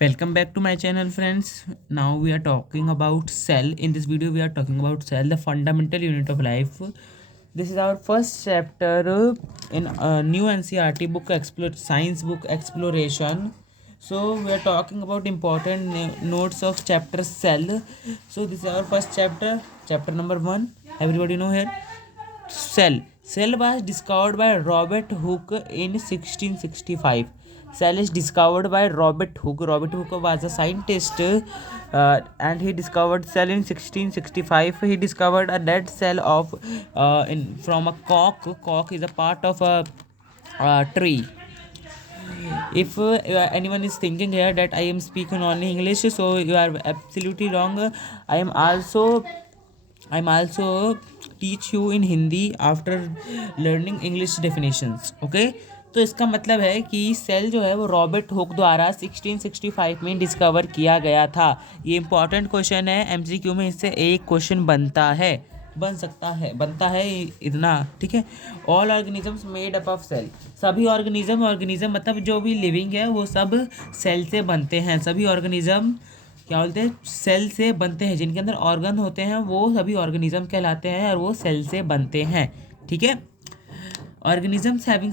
Welcome back to my channel, friends. Now we are talking about cell. In this video we are talking about cell, the fundamental unit of life. This is our first chapter in a new NCERT book, science book exploration. So we are talking about important notes of chapter cell. So this is our first chapter, chapter number 1. Everybody know here. Cell was discovered by Robert Hooke in 1665. Cell is discovered by Robert Hooke. Robert Hooke was a scientist, and he discovered cell in 1665. He discovered a dead cell of from a cock. Cock is a part of a tree. If anyone is thinking here that I am speaking only English, so you are absolutely wrong. I am also I'm also teach you in Hindi after learning English definitions okay. तो इसका मतलब है कि cell जो है वो Robert Hooke द्वारा 1665 में डिस्कवर किया गया था। ये इंपॉर्टेंट क्वेश्चन है, एमसीक्यू में इससे एक क्वेश्चन बनता है इतना, ठीक है। All organisms made up of cell, सभी ऑर्गेनिज्म मतलब जो भी लिविंग है वो सब सेल से बनते हैं। सभी ऑर्गेनिज्म क्या बोलते हैं, सेल से बनते हैं। जिनके अंदर ऑर्गन होते हैं वो सभी ऑर्गेनिज्म कहलाते हैं और वो सेल से बनते हैं, ठीक है। Organisms having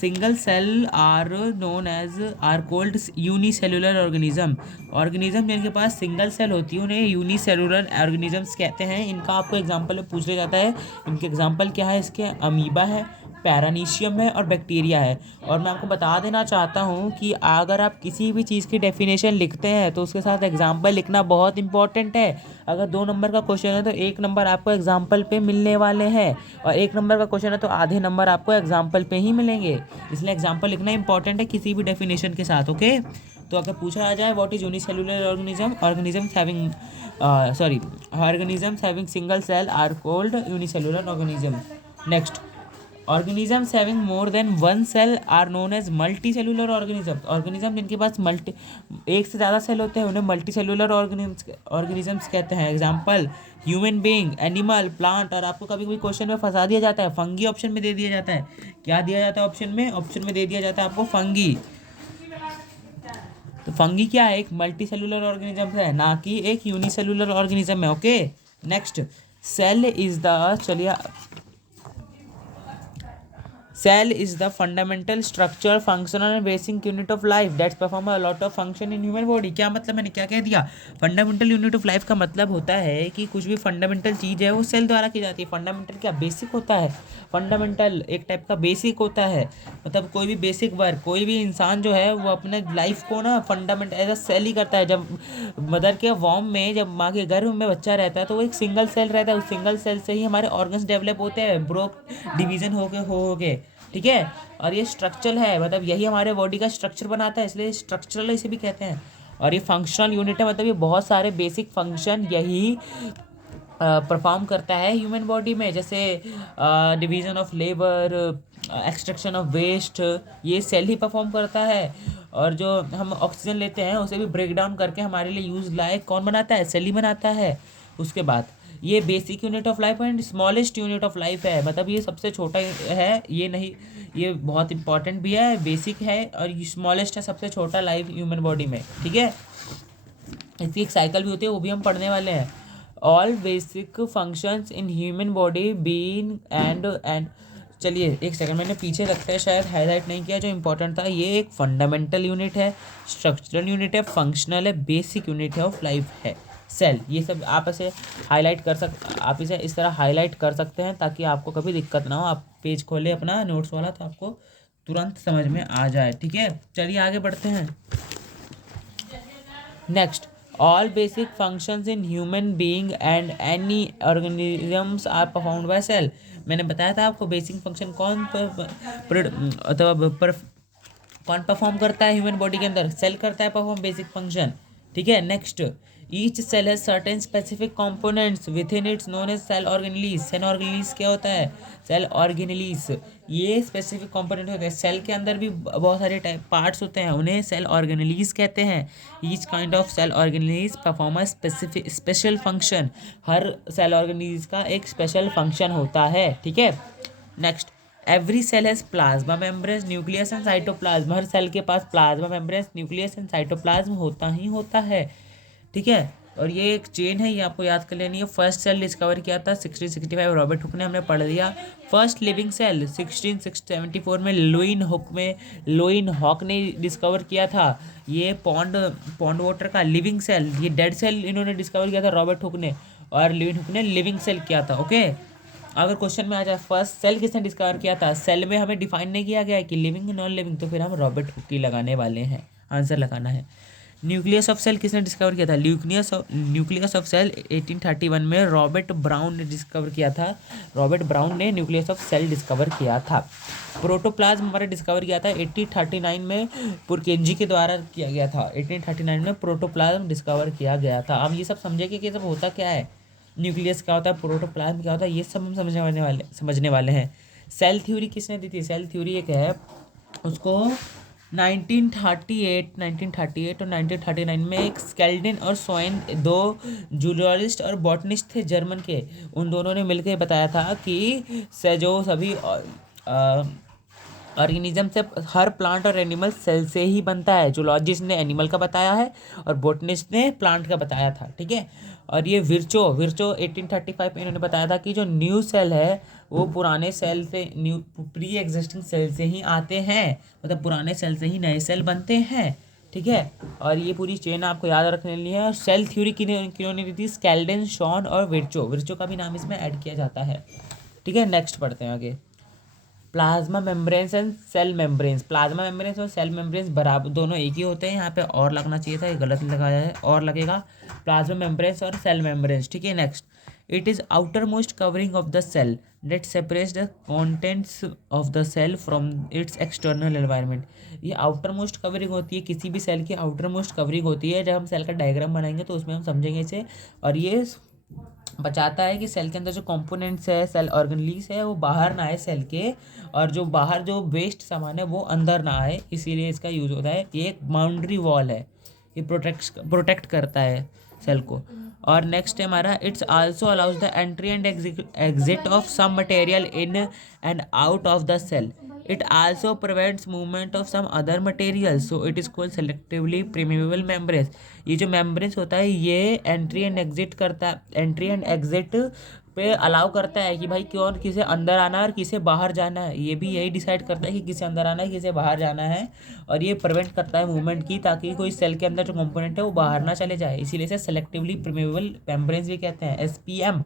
single cell are known as are called unicellular organism. Organism जिनके पास सिंगल सेल होती है उन्हें यूनिसेलुलर ऑर्गेनिजम्स कहते हैं। इनका आपको एग्जांपल में पूछ लिया जाता है। इनके एग्जांपल क्या है, इसके अमीबा है, पैरानीशियम है और बैक्टीरिया है। और मैं आपको बता देना चाहता हूँ कि अगर आप किसी भी चीज़ की डेफिनेशन लिखते हैं तो उसके साथ एग्जांपल लिखना बहुत इंपॉर्टेंट है। अगर 2 नंबर का क्वेश्चन है तो 1 नंबर आपको एग्जांपल पे मिलने वाले हैं, और 1 नंबर का क्वेश्चन है तो आधे नंबर आपको एग्जांपल पे ही मिलेंगे। इसलिए एग्जांपल लिखना इंपॉर्टेंट है किसी भी डेफिनेशन के साथ, ओके। तो अगर पूछा आ जाए what is unicellular organism, organisms having single cell are called unicellular organism. Next, organisms having more than one cell are known as multicellular organism. Organism जिनके पास एक से ज़्यादा सेल होते हैं उन्हें मल्टी सेलुलर ऑर्गेनिजम्स कहते हैं। Example human being, animal, plant. और आपको कभी कभी क्वेश्चन में फंसा दिया जाता है, फंगी ऑप्शन में दे दिया जाता है। क्या दिया जाता है ऑप्शन में दे दिया जाता है आपको फंगी। तो फंगी क्या है, एक मल्टी सेलुलर ऑर्गेनिज्म है, ना कि एक यूनिसेलुलर ऑर्गेनिज्म है, okay. Next, cell is the चलिए Cell is the fundamental structure, functional and basic unit of life that perform a lot of function in human body। क्या मतलब, मैंने क्या कह दिया, फंडामेंटल यूनिट ऑफ लाइफ का मतलब होता है कि कुछ भी फंडामेंटल चीज़ है वो सेल द्वारा की जाती है। फंडामेंटल क्या, बेसिक होता है। फंडामेंटल एक टाइप का बेसिक होता है, मतलब कोई भी बेसिक वर्क, कोई भी इंसान जो है वो अपने लाइफ को ना फंडामेंटल एज अ सेल ही करता है। जब मदर के वॉम में, जब माँ के गर्भ में बच्चा रहता है तो वो एक सिंगल सेल रहता है। उस सिंगल सेल से ही हमारे ऑर्गन्स डेवलप होते हैं, ब्रोक डिवीजन हो के, ठीक है। और ये स्ट्रक्चरल है, मतलब यही हमारे बॉडी का स्ट्रक्चर बनाता है, इसलिए स्ट्रक्चरल इसे भी कहते हैं। और ये फंक्शनल यूनिट है, मतलब ये बहुत सारे बेसिक फंक्शन यही परफॉर्म करता है ह्यूमन बॉडी में, जैसे division of labour, extraction of waste, ये सेल ही परफॉर्म करता है। और जो हम ऑक्सीजन लेते हैं उसे भी ब्रेक डाउन करके हमारे लिए यूज़ लायक कौन बनाता है, सेल ही बनाता है। उसके बाद ये basic unit of life and smallest unit of life है, मतलब ये सबसे छोटा है, ये नहीं, ये बहुत इंपॉर्टेंट भी है, बेसिक है और स्मॉलेस्ट है, सबसे छोटा लाइफ ह्यूमन बॉडी में, ठीक है। इसकी एक साइकिल भी होती है, वो भी हम पढ़ने वाले हैं। All basic functions in human body being and चलिए एक सेकंड, मैंने पीछे लगता है शायद हाईलाइट नहीं किया जो इंपॉर्टेंट था। ये एक फंडामेंटल यूनिट है, स्ट्रक्चरल यूनिट है, फंक्शनल है, बेसिक यूनिट है ऑफ लाइफ है सेल। ये सब आप इसे आप इसे इस तरह हाईलाइट कर सकते हैं ताकि आपको कभी दिक्कत ना हो। आप पेज खोले अपना नोट्स वाला तो आपको तुरंत समझ में आ जाए, ठीक है। चलिए आगे बढ़ते हैं। Next, all basic functions in human being and any organisms are performed by cell. मैंने बताया था आपको बेसिक फंक्शन कौन परफॉर्म करता है ह्यूमन बॉडी के अंदर, सेल करता है परफॉर्म बेसिक फंक्शन, ठीक है। Next, each cell has certain specific components within its known as cell organelles. Cell organelles क्या होता है, सेल ऑर्गेनेलीज ये स्पेसिफिक कंपोनेंट होते हैं। सेल के अंदर भी बहुत सारे टाइप पार्ट्स होते हैं, उन्हें सेल ऑर्गेनेलीज कहते हैं। Each kind of cell organelles perform a specific special function. हर सेल ऑर्गेनेलीज का एक स्पेशल फंक्शन होता है, ठीक है। Next, every cell has plasma membrane, nucleus and cytoplasm. हर सेल के पास plasma membrane, nucleus and cytoplasm होता ही होता है, ठीक है। और ये एक चेन है, ये आपको याद कर लेनी है। फर्स्ट सेल डिस्कवर किया था 1665 रॉबर्ट हुक ने, हमने पढ़ लिया। फर्स्ट लिविंग सेल 1674 में लोइन हॉक ने डिस्कवर किया था। ये पॉन्ड वाटर का लिविंग सेल, ये डेड सेल इन्होंने डिस्कवर किया था रॉबर्ट हुक ने, और लोइन हुक ने लिविंग सेल किया था, ओके। अगर क्वेश्चन में आ जाए फर्स्ट सेल किसने डिस्कवर किया था, सेल में हमें डिफाइन नहीं किया गया है कि लिविंग नॉन लिविंग, तो फिर हम रॉबर्ट हुक की लगाने वाले हैं, आंसर लगाना है। न्यूक्लियस ऑफ सेल किसने डिस्कवर किया था, न्यूक्लियस ऑफ सेल 1831 में रॉबर्ट ब्राउन ने डिस्कवर किया था। रॉबर्ट ब्राउन ने न्यूक्लियस ऑफ सेल डिस्कवर किया था। प्रोटोप्लाज्म हमारे डिस्कवर किया था 1839 में, पुरकेंजी के द्वारा किया गया था। 1839 में प्रोटोप्लाज्म डिस्कवर किया गया था। हम ये सब समझेंगे कि सब होता क्या है, न्यूक्लियस क्या होता है, प्रोटोप्लाज्म क्या होता है, ये सब हम समझने वाले हैं। सेल थ्योरी किसने दी थी, सेल थ्योरी एक है, उसको 1938 और 1939 में एक स्केल्डन और सोइन, दो जूलॉजिस्ट और बॉटनिस्ट थे जर्मन के, उन दोनों ने मिलकर बताया था कि से जो सभी ऑर्गेनिज्म से हर प्लांट और एनिमल सेल से ही बनता है। जूलॉजिस्ट ने एनिमल का बताया है और बोटनिस्ट ने प्लांट का बताया था, ठीक है। और ये विर्चो 1835 में इन्होंने बताया था कि जो न्यू सेल है वो पुराने सेल से, प्री एग्जिस्टिंग सेल से ही आते हैं, मतलब पुराने सेल से ही नए सेल बनते हैं, ठीक है। और ये पूरी चेन आपको याद रखने लिए है। और सेल थ्योरी किन्होंने दी थी, स्केल्डन, शॉन और विर्चो का भी नाम इसमें ऐड किया जाता है, ठीक है। नेक्स्ट पढ़ते हैं आगे। Plasma membranes and cell membranes, plasma membranes और सेल मेम्ब्रेन्स बराबर दोनों एक ही होते हैं, यहाँ पे और लगना चाहिए था, ये गलत लगाया है, और लगेगा प्लाज्मा मेम्ब्रेन्स और सेल मेम्ब्रेन्स, ठीक है। Next, it is outermost covering of the cell that separates the contents of the cell from its external environment. ये आउटर मोस्ट कवरिंग होती है, किसी भी सेल की आउटर मोस्ट कवरिंग होती है। जब हम सेल का डायग्राम बनाएंगे तो उसमें हम समझेंगे इसे। और ये बचाता है कि सेल के अंदर जो कंपोनेंट्स है, सेल ऑर्गेनलीज है, वो बाहर ना आए सेल के, और जो बाहर जो वेस्ट सामान है वो अंदर ना आए, इसीलिए इसका यूज़ होता है। ये एक बाउंड्री वॉल है, ये प्रोटेक्ट करता है सेल को। और नेक्स्ट है हमारा, it's also allows the entry and exit of some material in and out of the cell. It also prevents movement of some other material, so it is called selectively permeable membranes. ये जो membranes होता है ये entry and exit पे allow करता है कि भाई कौन किसे अंदर आना है और किसे बाहर जाना है। ये भी यही डिसाइड करता है कि किसे अंदर आना है, किसे बाहर जाना है। और ये प्रिवेंट करता है मूवमेंट की, ताकि कोई सेल के अंदर जो कंपोनेंट है वो बाहर ना चले जाए। इसीलिए इसे सेलेक्टिवली प्रीमेबल मेम्ब्रेन्स भी कहते हैं, SPM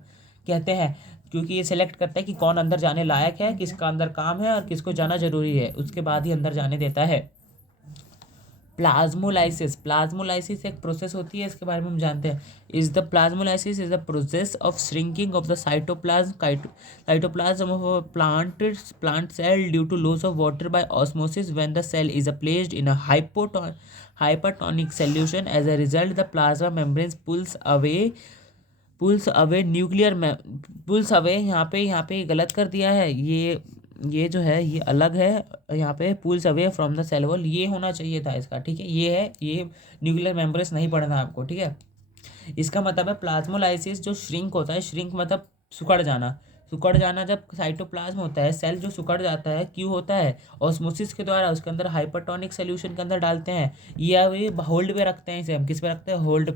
कहते हैं, क्योंकि ये सेलेक्ट करता है कि कौन अंदर जाने लायक है, किसका अंदर काम है और किसको जाना जरूरी है, उसके बाद ही अंदर जाने देता है। प्लाज्मोलाइसिस एक प्रोसेस होती है, इसके बारे में हम जानते हैं। Plasmolysis is the process of shrinking of the cytoplasm of a plant cell due to loss of water by osmosis when the cell is placed in a hypertonic solution. As a result, the plasma membranes pulls away यहाँ पे गलत कर दिया है, ये जो है ये अलग है, यहाँ पे pulls away from the cell wall, ये होना चाहिए था इसका, ठीक है। ये है, ये न्यूक्लियर मेम्ब्रेन्स नहीं पढ़ना आपको, ठीक है। इसका मतलब है प्लाज्मोलाइसिस जो श्रिंक होता है, श्रिंक मतलब सिकुड़ जाना जब साइटोप्लाज्म होता है, सेल जो सिकुड़ जाता है, क्यों होता है, ऑस्मोसिस के द्वारा उसके अंदर हाइपरटोनिक सोल्यूशन के अंदर डालते हैं, या वे होल्ड पे रखते हैं इसे, हम किस पे रखते हैं, होल्ड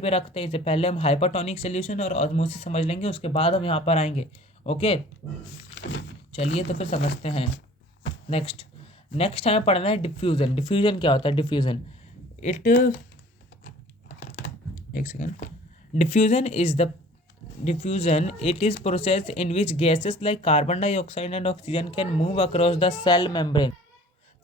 पे रखते हैं इसे। पहले हम हाइपरटोनिक सोल्यूशन और ऑस्मोसिस समझ लेंगे, उसके बाद हम यहाँ पर आएंगे, ओके। चलिए तो फिर समझते हैं। नेक्स्ट हमें पढ़ना है डिफ्यूजन क्या होता है। Diffusion, it is process in which gases like carbon dioxide and oxygen can move across the cell membrane.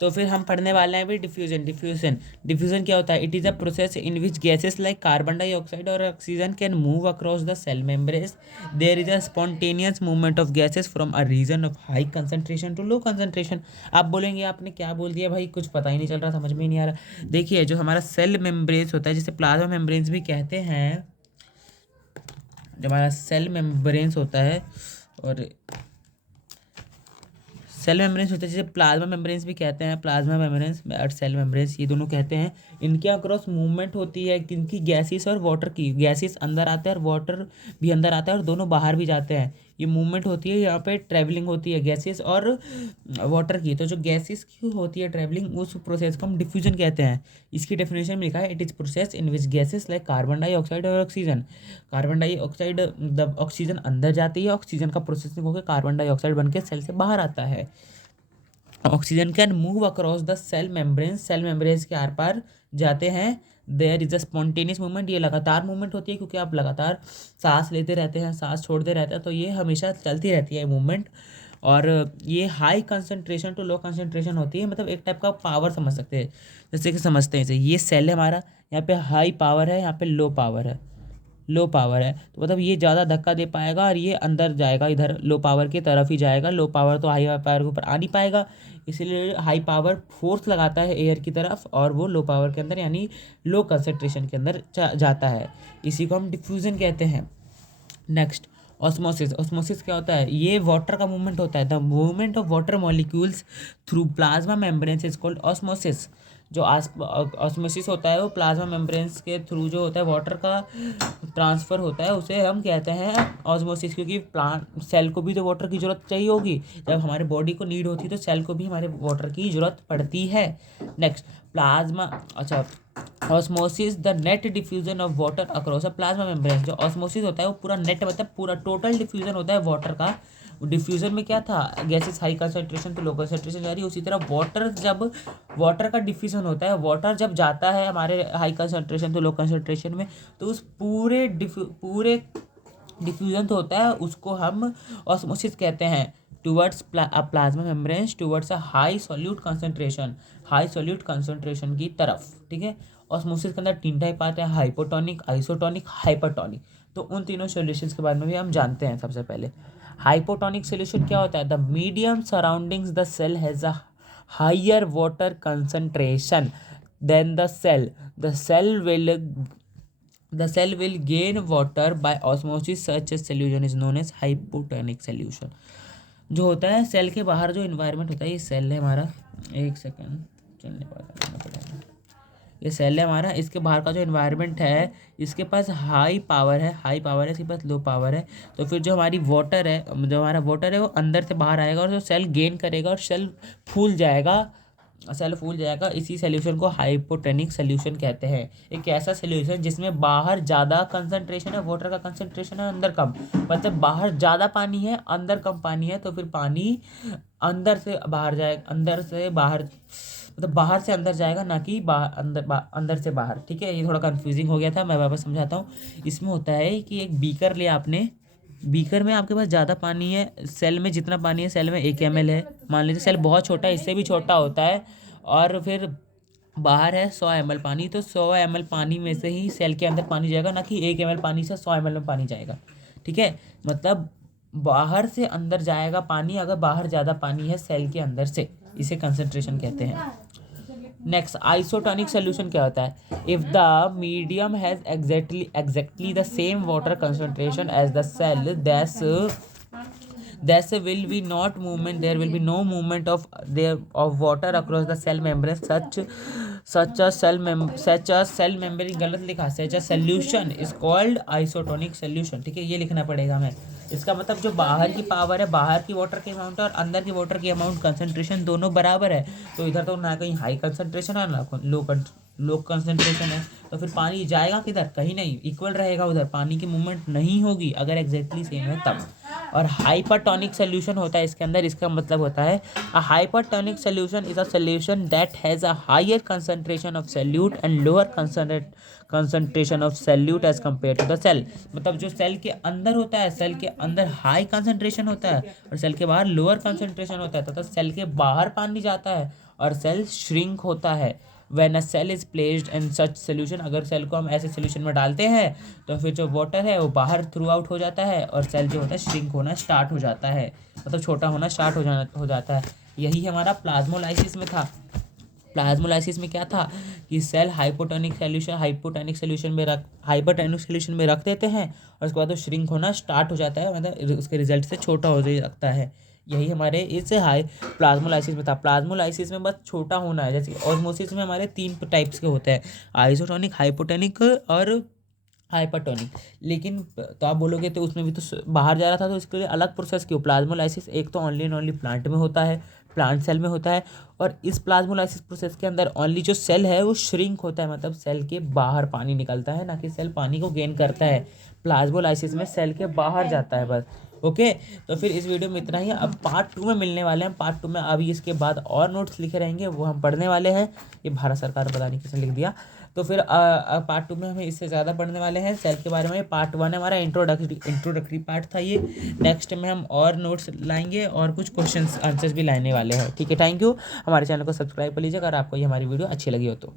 तो फिर हम पढ़ने वाले हैं भी डिफ्यूजन क्या होता है। It is a process in which gases like carbon dioxide और oxygen can move across the cell membrane. There is a spontaneous movement of gases from a region of high concentration to low concentration. आप बोलेंगे आपने क्या बोल दिया भाई, कुछ पता ही नहीं चल रहा, समझ में ही नहीं आ रहा। देखिए जो हमारा सेल मेम्ब्रेन्स होता है, जिसे प्लाज्मा मेम्ब्रेन्स भी कहते हैं, जो हमारा सेल मेम्ब्रेन्स होता है और सेल मेम्ब्रेन्स होता है, जिसे प्लाज्मा मेम्ब्रेन्स भी कहते हैं, प्लाज्मा मेम्ब्रेन्स और सेल मेम्ब्रेन्स ये दोनों कहते हैं। इनके अक्रॉस मूवमेंट होती है किनकी, गैसेस और वाटर की। गैसेस अंदर आते हैं और वाटर भी अंदर आता है, और दोनों बाहर भी जाते हैं। ये मूवमेंट होती है, यहाँ पे ट्रैवलिंग होती है गैसेस और वाटर की। तो जो गैसेस की होती है ट्रैवलिंग, उस प्रोसेस को हम डिफ्यूजन कहते हैं। इसकी डेफिनेशन में लिखा है, it is process in which gases like carbon dioxide और ऑक्सीजन, कार्बन डाइऑक्साइड मतलब ऑक्सीजन अंदर जाती है, ऑक्सीजन का प्रोसेसिंग होकर कार्बन डाइऑक्साइड बन के सेल से बाहर आता है। Oxygen can move across the cell membranes, cell membranes के आर पार जाते हैं। There is a spontaneous movement, ये लगातार मूवमेंट होती है क्योंकि आप लगातार सांस लेते रहते हैं, सांस छोड़ते रहते हैं, तो ये हमेशा चलती रहती है मूवमेंट। और ये high concentration to low concentration होती है, मतलब एक टाइप का पावर समझ सकते हैं, जैसे कि समझते हैं, जैसे ये सेल है हमारा, यहाँ पे हाई पावर है, यहाँ पे लो पावर है, लो पावर है, तो मतलब ये ज़्यादा धक्का दे पाएगा और ये अंदर जाएगा, इधर लो पावर की तरफ ही जाएगा। लो पावर तो हाई पावर के ऊपर आ नहीं पाएगा, इसीलिए हाई पावर फोर्स लगाता है एयर की तरफ और वो लो पावर के अंदर यानी लो कंसंट्रेशन के अंदर जाता है। इसी को हम डिफ्यूज़न कहते हैं। Next, osmosis. ऑस्मोसिस क्या होता है? ये वाटर का मूवमेंट होता है। The movement of water molecules through plasma membranes is called osmosis. जो ऑस्मोसिस होता है वो प्लाज्मा मेम्ब्रेन्स के थ्रू जो होता है वाटर का ट्रांसफ़र होता है, उसे हम कहते हैं ऑस्मोसिस। क्योंकि प्लांट सेल को भी तो वाटर की ज़रूरत चाहिए होगी, जब हमारे बॉडी को नीड होती है तो सेल को भी हमारे वाटर की ज़रूरत पड़ती है। नेक्स्ट, प्लाज्मा, अच्छा, osmosis the net diffusion of water across a plasma membrane. जो ऑस्मोसिस होता है वो पूरा नेट मतलब पूरा टोटल डिफ्यूजन होता है वाटर का। डिफ्यूजन में क्या था? गैसेस हाई कंसंट्रेशन तो लो कंसंट्रेशन जा रही है, उसी तरह वाटर, जब वाटर का डिफ्यूजन होता है, वाटर जब जाता है हमारे हाई कंसंट्रेशन तो लो कंसंट्रेशन में, तो उस पूरे डिफ्यूजन तो होता है, उसको हम ऑस्मोसिस कहते हैं। Towards plasma membranes towards a high solute concentration, high solute concentration की तरफ, ठीक है। ऑस्मोसिस के अंदर 3 टाइप आते हैं, हाइपोटोनिक, आइसोटोनिक, हाइपरटोनिक। तो उन तीनों सॉल्यूशंस के बारे में भी हम जानते हैं। सबसे पहले हाइपोटोनिक सॉल्यूशन क्या होता है? The medium surroundings the cell has a higher water concentration than the cell, the cell will gain water by osmosis. Such a solution is known as hypotonic solution. जो होता है सेल के बाहर जो environment होता है, ये सेल है हमारा, एक सेकंड चलने पड़ेगा, ये सेल है हमारा, इसके बाहर का जो इन्वायरमेंट है, इसके पास हाई पावर है, इसके पास लो पावर है। तो फिर जो हमारी वाटर है, जो हमारा वाटर है वो अंदर से बाहर आएगा और जो सेल गेन करेगा और सेल फूल जाएगा, इसी सोल्यूशन को हाइपोटेनिक सोल्यूशन कहते हैं। एक ऐसा सोल्यूशन जिसमें बाहर ज़्यादा कंसंट्रेशन है, वाटर का कंसंट्रेशन है, अंदर कम, मतलब बाहर ज़्यादा पानी है, अंदर कम पानी है, तो फिर पानी अंदर से बाहर जाएगा, अंदर से बाहर मतलब बाहर से अंदर जाएगा, ना कि अंदर से बाहर, ठीक है। ये थोड़ा कंफ्यूजिंग हो गया था, मैं वापस समझाता हूँ। इसमें होता है कि एक बीकर लिया आपने, बीकर में आपके पास ज़्यादा पानी है, सेल में जितना पानी है, सेल में 1 ml है, मान लीजिए सेल बहुत छोटा है, इससे भी छोटा होता है, और फिर बाहर है 100 ml पानी, तो 100 ml पानी में से ही सेल के अंदर पानी जाएगा, ना कि 1 ml पानी से 100 ml में पानी जाएगा, ठीक है। मतलब बाहर से अंदर जाएगा पानी, अगर बाहर ज़्यादा पानी है सेल के अंदर से, इसे कंसंट्रेशन कहते हैं। नेक्स्ट, आइसोटोनिक सोल्यूशन क्या होता है? If the medium has exactly the same water concentration as the cell, there will be not movement, there will be no movement of water across the cell membrane. Such a cell membrane, गलत लिखा, such a solution is called isotonic solution, ठीक है। ये लिखना पड़ेगा हमें। इसका मतलब जो बाहर की पावर है, बाहर की वाटर की अमाउंट और अंदर की वाटर की अमाउंट, कंसंट्रेशन दोनों बराबर है, तो इधर तो ना कहीं हाई कंसंट्रेशन है ना लो कंसंट्रेशन है, तो फिर पानी जाएगा किधर? कहीं नहीं, इक्वल रहेगा, उधर पानी की मूवमेंट नहीं होगी अगर एग्जैक्टली सेम है तब। और हाइपरटोनिक सोल्यूशन होता है इसके अंदर, इसका मतलब होता है a hypertonic solution is a solution that has a higher concentration of solute and lower concentration of solute as compare to the cell. मतलब जो सेल के अंदर होता है, सेल के अंदर हाई कंसंट्रेशन होता है और सेल के बाहर लोअर कंसंट्रेशन होता है, तथा सेल के बाहर पानी जाता है और सेल श्रिंक होता है। When a cell is placed in such solution, अगर सेल को हम ऐसे सोल्यूशन में डालते हैं तो फिर जो वाटर है वो बाहर थ्रू आउट हो जाता है और सेल जो होता है श्रिंक होना स्टार्ट हो जाता है, मतलब छोटा होना स्टार्ट हो जाता है। यही हमारा प्लाज्मोलाइसिस में था। प्लाज्मोलाइसिस में क्या था कि सेल हाइपोटोनिक सोल्यूशन में रख देते हैं और उसके बाद वो श्रिंक होना स्टार्ट हो जाता है, मतलब उसके रिजल्ट से छोटा हो जाता है। यही हमारे इस हाई प्लाज्मोलाइसिस में था। प्लाज्मोलाइसिस में बस छोटा होना है, जैसे ऑस्मोसिस में हमारे 3 टाइप्स के होते हैं, आइसोटोनिक, हाइपोटोनिक और हाइपरटोनिक। लेकिन तो आप बोलोगे तो उसमें भी तो बाहर जा रहा था, तो इसके लिए अलग प्रोसेस क्यों? प्लाज्मोलाइसिस एक तो ओनली एंड ओनली प्लांट में होता है, प्लांट सेल में होता है। और इस प्लाज्मोलाइसिस प्रोसेस के अंदर ओनली जो सेल है वो श्रिंक होता है, मतलब सेल के बाहर पानी निकलता है, ना कि सेल पानी को गेन करता है। प्लाज्मोलाइसिस में सेल के बाहर जाता है बस। ओके, तो फिर इस वीडियो में इतना ही। अब पार्ट 2 में मिलने वाले हैं। पार्ट 2 में अभी इसके बाद और नोट्स लिखे रहेंगे, वो हम पढ़ने वाले हैं। ये भारत सरकार पता नहीं किसने लिख दिया। तो फिर पार्ट 2 में हमें इससे ज़्यादा पढ़ने वाले हैं सेल के बारे में। पार्ट 1 हमारा इंट्रोडक्टरी पार्ट था ये। नेक्स्ट में हम और नोट्स लाएंगे और कुछ क्वेश्चंस आंसर्स भी लाने वाले हैं। ठीक है, थैंक यू। हमारे चैनल को सब्सक्राइब कर लीजिएगा अगर आपको ये हमारी वीडियो अच्छी लगी हो तो।